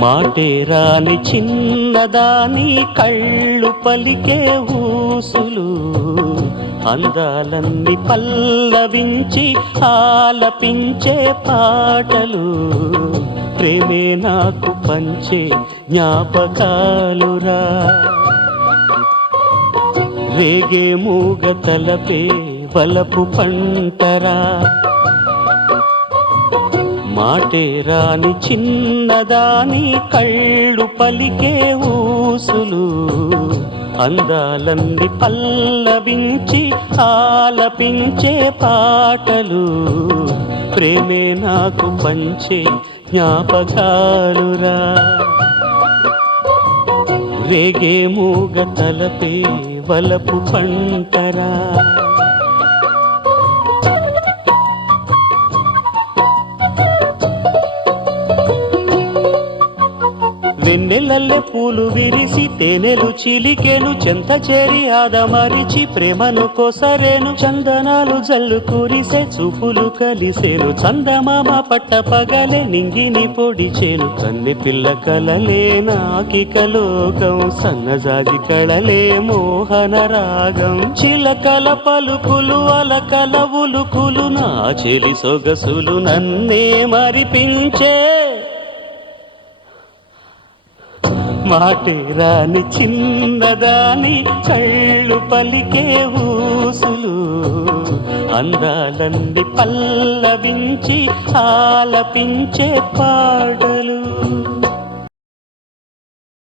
మాటే రాని చిన్నదాని కళ్ళు పలికే ఊసులు, అందాలన్నీ పల్లవించి ఆలపించే పాటలు, ప్రేమే నాకు పంచే జ్ఞాపకాలురా. రేగే మూగ తలపే వలపు పంటరా. మాటే రాని చిన్నదాని కళ్ళు పలికే ఊసులు, అందాలన్నీ పల్లవించి ఆలపించే పాటలు, ప్రేమే నాకు పంచే జ్ఞాపకాలురా. రేగే మూగ తలపే వలపు పంటరా. వెన్నెలల్లె పూలు విరిసి తేనెలు చిలికెను, చెంత చేరి ఆదమరిచి ప్రేమను కొసరేను, చందనాలు జల్లు కురిసే చూపులు కలిసేను, చందమామ పట్ట పగలే నింగిని పొడిచేను, కన్నె పిల్ల కలలే నాకిక లోకం, సన్నజాజి కళలే మోహన రాగం, చిలకల పలుకులు అలకల ఉలుకులు, నా చెలి సొగసులు నన్నే మరిపించే. మాటే రాని చిన్నదాని కళ్ళు పలికే ఊసులు, అందాలన్నీ పల్లవించి ఆలపించే పాటలు.